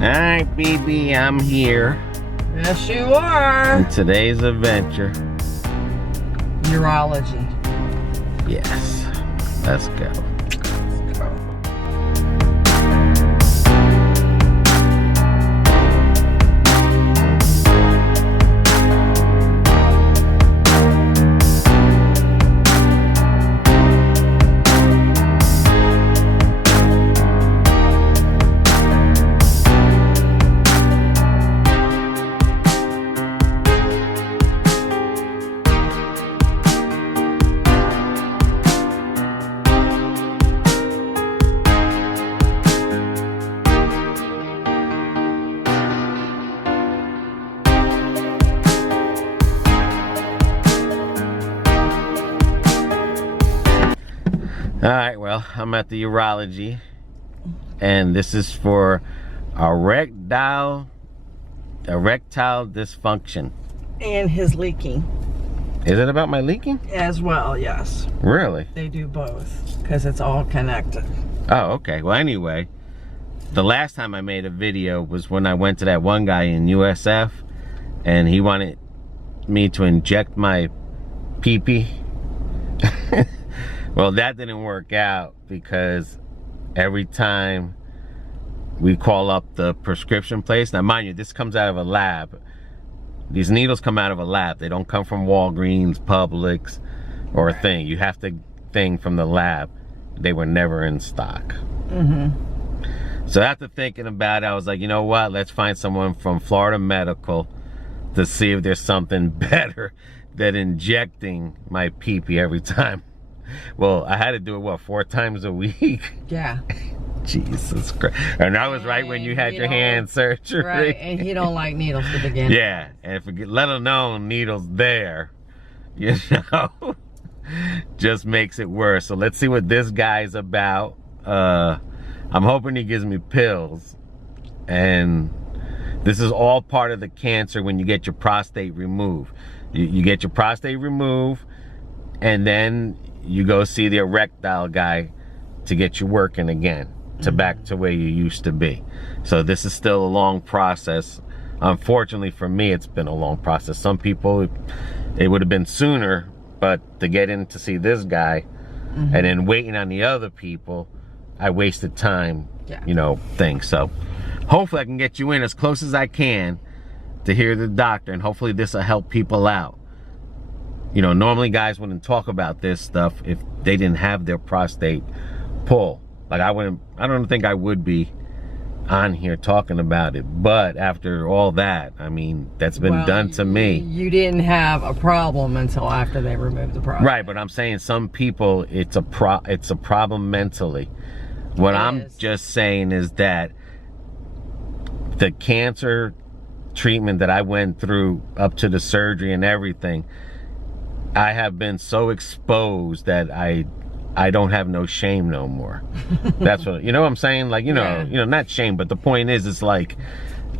Alright, BB, I'm here. Yes, you are. In today's adventure. Urology. Yes. Let's go. Alright, well, I'm at the urology, and this is for erectile dysfunction. And his leaking. Is it about my leaking? As well, yes. Really? They do both, because it's all connected. Oh, okay. Well, anyway, the last time I made a video was when I went to that one guy in USF, and he wanted me to inject my pee-pee. Well, that didn't work out because every time we call up the prescription place, now mind you, this comes out of a lab. These needles come out of a lab. They don't come from Walgreens, Publix, or a thing. You have to thing from the lab. They were never in stock. So after thinking about it, I was like, you know what? Let's find someone from Florida Medical to see if there's something better than injecting my pee-pee every time. Well, I had to do it, what, 4 times a week? Yeah. Jesus Christ. And that was right when you had your hand surgery. Right, and he don't like needles to begin with. Yeah, and if it, let alone needles there, you know, just makes it worse. So let's see what this guy's about. I'm hoping he gives me pills. And this is all part of the cancer when you get your prostate removed. You get your prostate removed, and then you go see the erectile guy to get you working again, to back to where you used to be. So this is still a long process. Unfortunately for me, it's been a long process. Some people, it would have been sooner, but to get in to see this guy and then waiting on the other people, I wasted time, you know, things. So hopefully I can get you in as close as I can to hear the doctor, and hopefully this will help people out. You know, normally guys wouldn't talk about this stuff if they didn't have their prostate pull. Like I don't think I would be on here talking about it. But after all that, I mean, that's been done to me. You didn't have a problem until after they removed the prostate. Right, but I'm saying some people, it's a problem mentally. What I'm just saying is that the cancer treatment that I went through up to the surgery and everything, I have been so exposed that I don't have no shame no more. That's what, you know what I'm saying? Like, you know, not shame, but the point is, it's like,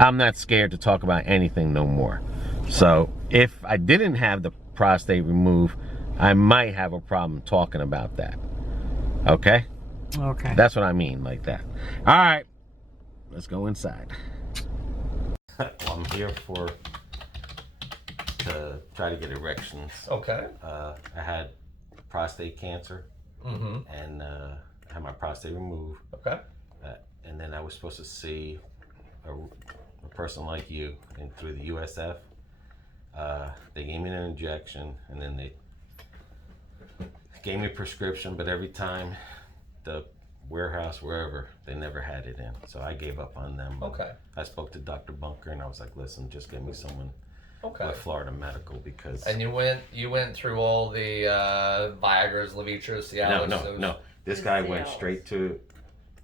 I'm not scared to talk about anything no more. So if I didn't have the prostate removed, I might have a problem talking about that. Okay? Okay. That's what I mean, like that. All right, let's go inside. I'm here to try to get erections. Okay. I had prostate cancer, and I had my prostate removed. Okay. And then I was supposed to see a person like you through the USF. They gave me an injection, and then they gave me a prescription, but every time the warehouse, wherever, they never had it in. So I gave up on them. Okay. I spoke to Dr. Bunker, and I was like, listen, just give me someone with Florida Medical, because... And you went through all the Viagra's, Levitras, Cialis? No. This guy went straight to...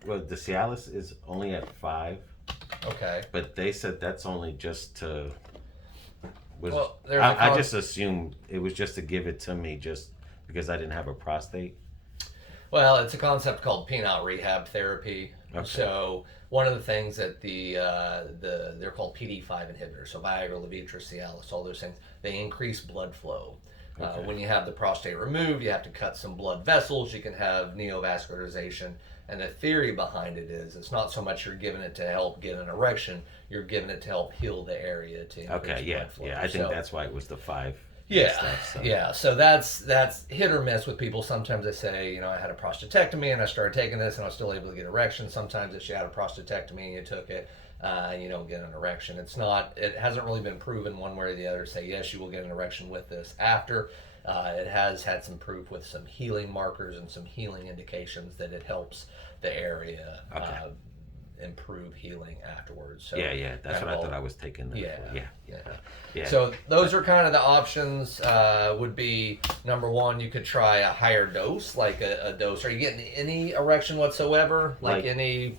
Well, the Cialis is only at 5. Okay. But they said that's only just to... I just assumed it was just to give it to me just because I didn't have a prostate. Well, it's a concept called penile rehab therapy. Okay. So one of the things that they're called PD5 inhibitors, so Viagra, Levitra, Cialis, all those things, they increase blood flow. Okay. When you have the prostate removed, you have to cut some blood vessels. You can have neovascularization. And the theory behind it is it's not so much you're giving it to help get an erection, you're giving it to help heal the area to increase Okay, yeah, blood flow. yeah. I think that's why it was the 5. Yeah, stuff, so. yeah. So that's hit or miss with people. Sometimes they say, I had a prostatectomy and I started taking this and I was still able to get erection. Sometimes if you had a prostatectomy and you took it, and you don't get an erection. It hasn't really been proven one way or the other. Say yes, you will get an erection with this after. It has had some proof with some healing markers and some healing indications that it helps the area improve healing afterwards. So Yeah. That's what I thought I was taking. Yeah. So those are kind of the options. Would be number one, you could try a higher dose, like a dose. Are you getting any erection whatsoever? Like any?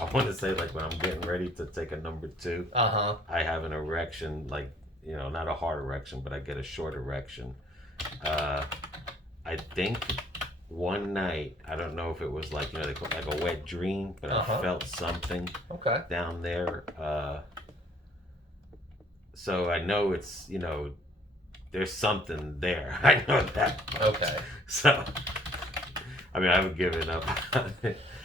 I want to say like when I'm getting ready to take a number 2, I have an erection, like, not a hard erection, but I get a short erection. I think one night, I don't know if it was like, they call it like a wet dream, but I felt something down there. So I know it's, there's something there. I know that much. Okay. So, I mean, I haven't given up.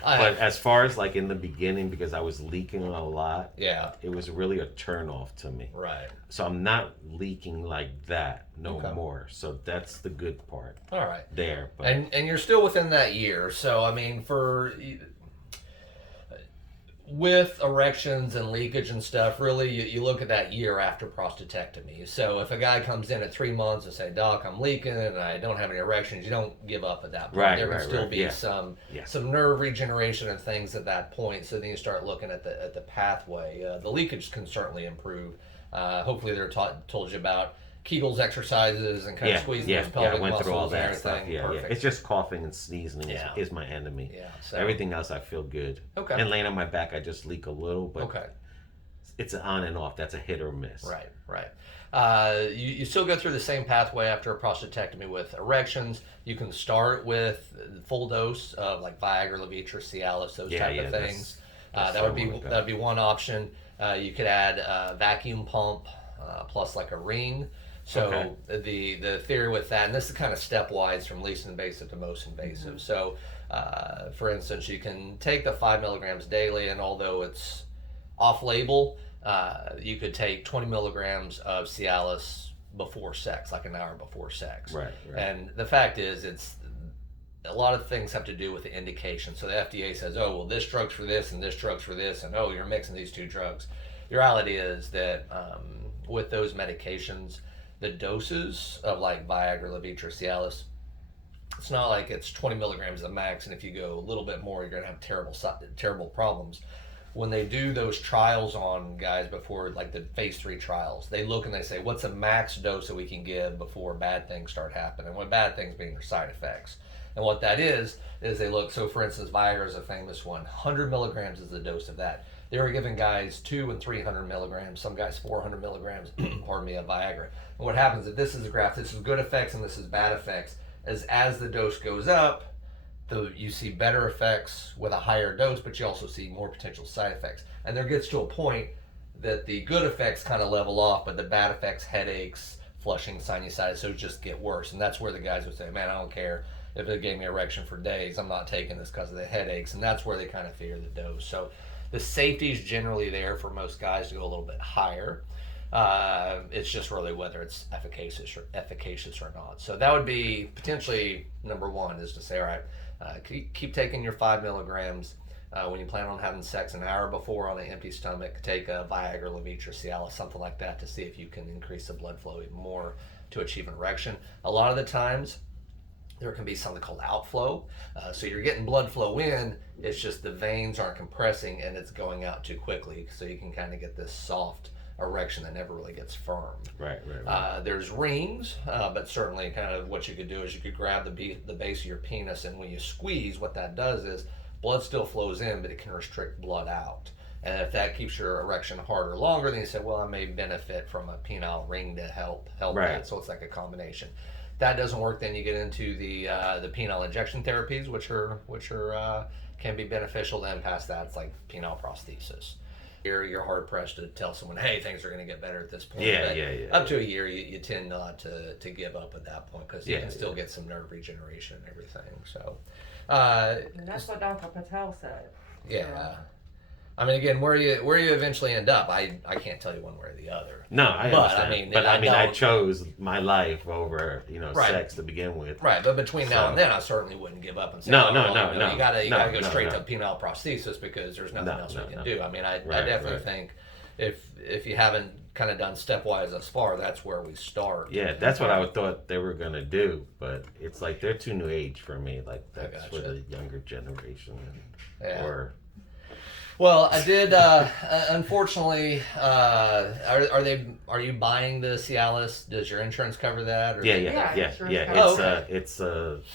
But as far as like in the beginning, because I was leaking a lot, it was really a turn off to me. Right. So I'm not leaking like that no more. So that's the good part. All right. There. But. And you're still within that year. So I mean, with erections and leakage and stuff, really, you look at that year after prostatectomy. So if a guy comes in at 3 months and say, Doc, I'm leaking and I don't have any erections, you don't give up at that point. Right, there can still be some nerve regeneration and things at that point. So then you start looking at the pathway. The leakage can certainly improve. Hopefully they're told you about Kegel's exercises and kind of squeezing those pelvic I went muscles through all that and stuff. everything. It's just coughing and sneezing is my enemy. Yeah. So. Everything else I feel good. Okay. And laying on my back, I just leak a little, but it's on and off. That's a hit or miss. Right. You still go through the same pathway after a prostatectomy with erections. You can start with full dose of like Viagra, Levitra, Cialis, those type of things. That would be one option. You could add a vacuum pump plus like a ring. So the theory with that, and this is kind of stepwise from least invasive to most invasive. So, for instance, you can take the 5 milligrams daily, and although it's off-label, you could take 20 milligrams of Cialis before sex, like an hour before sex. Right. And the fact is, a lot of things have to do with the indication. So the FDA says, oh, well, this drug's for this and this drug's for this, and oh, you're mixing these 2 drugs. The reality is that with those medications, the doses of like Viagra, Levitra, Cialis, it's not like it's 20 milligrams the max, and if you go a little bit more, you're going to have terrible problems. When they do those trials on guys before, like the phase 3 trials, they look and they say, what's a max dose that we can give before bad things start happening? What bad things being their side effects. And what that is they look, so for instance, Viagra is a famous one. 100 milligrams is the dose of that. They were giving guys 200 and 300 milligrams, some guys 400 milligrams, pardon me, of Viagra. And what happens is, this is a graph, this is good effects and this is bad effects. As the dose goes up, you see better effects with a higher dose, but you also see more potential side effects. And there gets to a point that the good effects kind of level off, but the bad effects, headaches, flushing, sinusitis, those just get worse. And that's where the guys would say, man, I don't care if it gave me erection for days, I'm not taking this because of the headaches. And that's where they kind of fear the dose. So the safety is generally there for most guys to go a little bit higher. It's just really whether it's efficacious or not. So that would be potentially number one, is to say, all right, keep taking your 5 milligrams. When you plan on having sex an hour before on an empty stomach, take a Viagra, Levitra, Cialis, something like that, to see if you can increase the blood flow even more to achieve an erection. A lot of the times, there can be something called outflow. So you're getting blood flow in, it's just the veins aren't compressing and it's going out too quickly. So you can kind of get this soft erection that never really gets firm. Right. There's rings, but certainly kind of what you could do is you could grab the base of your penis, and when you squeeze, what that does is blood still flows in, but it can restrict blood out. And if that keeps your erection harder longer, then you say, well, I may benefit from a penile ring to help that. So it's like a combination. That doesn't work, then you get into the penile injection therapies, which are can be beneficial. Then past that, it's like penile prosthesis. You're hard pressed to tell someone, hey, things are going to get better at this point. Yeah, but yeah. Up to a year, you tend not to give up at that point because you can still get some nerve regeneration and everything. So, And that's what Dr. Patel said. yeah. I mean, again, where you eventually end up, I can't tell you one way or the other. No, I understand. I chose my life over, sex to begin with. Right, but between now and then, I certainly wouldn't give up and say, no. You gotta go straight to penile prosthesis because there's nothing else we can do. I mean, I definitely think if you haven't kind of done stepwise thus far, that's where we start. Yeah, that's what I thought they were gonna do, but it's like they're too new age for me. Like that's for the younger generation. Or well, I did. Unfortunately, are you buying the Cialis? Does your insurance cover that? Or Yeah. It's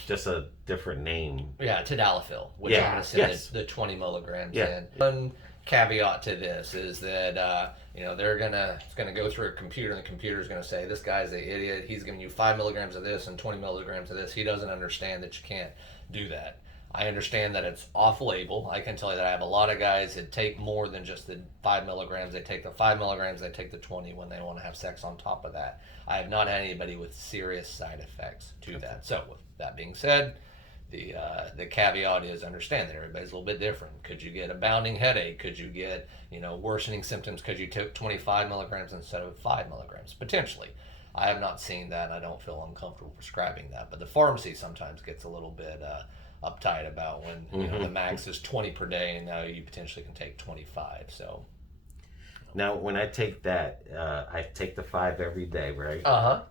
just a different name. Yeah, tadalafil, which I'm going to send the 20 milligrams in. One caveat to this is that it's gonna go through a computer, and the computer's gonna say, this guy's an idiot. He's giving you 5 milligrams of this and 20 milligrams of this. He doesn't understand that you can't do that. I understand that it's off-label. I can tell you that I have a lot of guys that take more than just the 5 milligrams. They take the 5 milligrams, they take the 20 when they want to have sex on top of that. I have not had anybody with serious side effects to that. So with that being said, the caveat is understand that everybody's a little bit different. Could you get a bounding headache? Could you get worsening symptoms because you took 25 milligrams instead of 5 milligrams? Potentially. I have not seen that, and I don't feel uncomfortable prescribing that. But the pharmacy sometimes gets a little bit uptight about when the max is 20 per day, and now you potentially can take 25. So now when I take that, I take the 5 every day, right?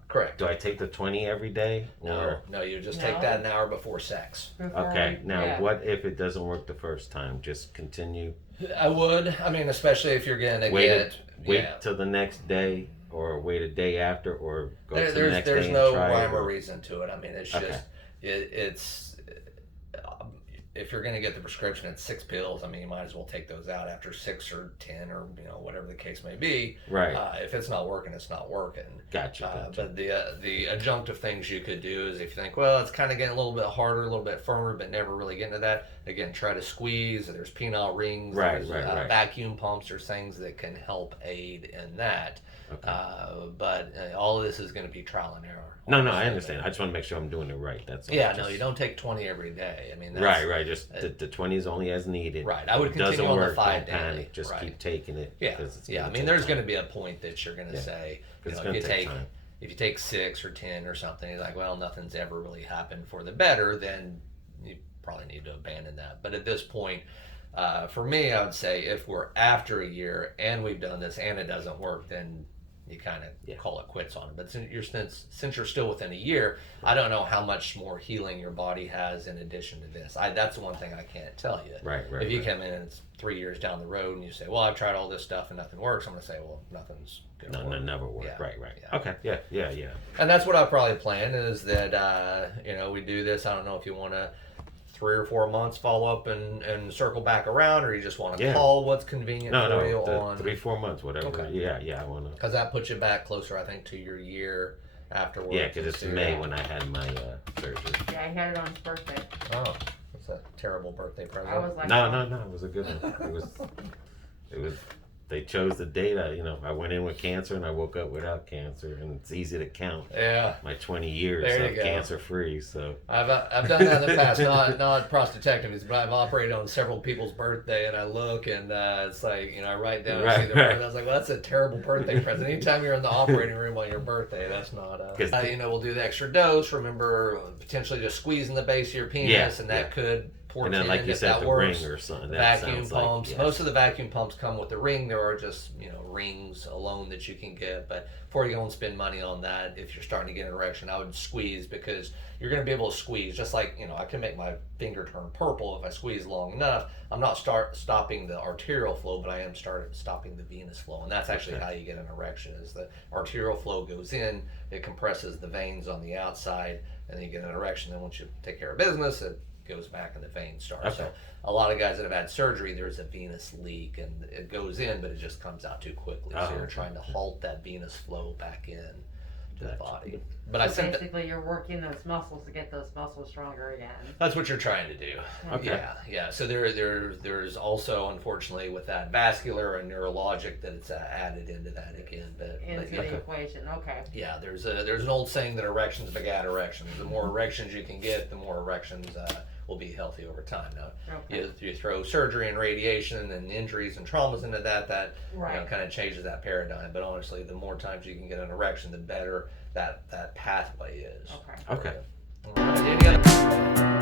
Correct. Do I take the 20 every day? No, you just take that an hour before sex. Okay. Now what if it doesn't work the first time? Just continue? I would. I mean, especially if you're gonna wait till the next day, or wait a day after, or go to the next day. There's no rhyme or reason to it. I mean, it's just it's. If you're going to get the prescription at 6 pills, I mean, you might as well take those out after 6 or 10 or whatever the case may be. Right. If it's not working, it's not working. Gotcha. But the adjunctive things you could do is if you think, well, it's kind of getting a little bit harder, a little bit firmer, but never really getting to that. Again, try to squeeze. There's penile rings. Right. Vacuum pumps or things that can help aid in that. Okay. But all of this is going to be trial and error. No, I understand. I just want to make sure I'm doing it right. That's all. Yeah, no, you don't take 20 every day. I mean, that's, right. Just the 20 is only as needed. Right. I would continue on the 5 daily. Panic. Just keep taking it. Yeah. I mean, there's going to be a point that you're going to say, if you take 6 or 10 or something, you're like, well, nothing's ever really happened for the better, then you probably need to abandon that. But at this point, for me, I would say if we're after a year and we've done this and it doesn't work, then you kind of call it quits on it. But since you're still within a year, I don't know how much more healing your body has in addition to this. That's the one thing I can't tell you. Right. If you come in and it's 3 years down the road and you say, well, I've tried all this stuff and nothing works, I'm going to say, well, nothing's going to work. No, never work. Yeah. Right. Yeah. Okay. Yeah. And that's what I probably plan is that, we do this. I don't know if you want to 3 or 4 months follow up and circle back around, or you just want to call what's convenient for you on 3-4 months, whatever. Okay. Yeah, I want to. Because that puts you back closer, I think, to your year afterwards. Yeah, because it's May when I had my surgery. Yeah, I had it on his birthday. Oh, that's a terrible birthday present. I was like, no, it was a good one. It was. They chose the date. I went in with cancer and I woke up without cancer, and it's easy to count. Yeah. My 20 years of cancer free. So I've done that in the past, not prostatectomies, but I've operated on several people's birthday, and I look and it's like I write down and see the birthday. I was like, well, that's a terrible birthday present. Anytime you're in the operating room on your birthday, that's not. We'll do the extra dose. Remember, potentially just squeezing the base of your penis, and that could. And then, like you said, the ring or something. Vacuum pumps. Most of the vacuum pumps come with the ring. There are just rings alone that you can get. But before you go and spend money on that, if you're starting to get an erection, I would squeeze, because you're going to be able to squeeze. Just like I can make my finger turn purple if I squeeze long enough. I'm not stopping the arterial flow, but I am stopping the venous flow, and that's actually how you get an erection. Is the arterial flow goes in, it compresses the veins on the outside, and then you get an erection. Then once you take care of business, it goes back and the vein starts. Okay. So a lot of guys that have had surgery, there's a venous leak and it goes in, but it just comes out too quickly. So you're trying to halt that venous flow back in to the body. But I So think that, basically, you're working those muscles to get those muscles stronger again. that's what you're trying to do. Okay. Yeah. So there's also, unfortunately, with that vascular and neurologic, that it's added into that again. But Into yeah, the equation. Okay. yeah, there's an old saying that erections begat erections. The more erections you can get, the more erections will be healthy over time. Now, Okay. you throw surgery and radiation and injuries and traumas into that Right. kind of changes that paradigm. But honestly, the more times you can get an erection, the better that pathway is. Okay. Okay. All right, any other-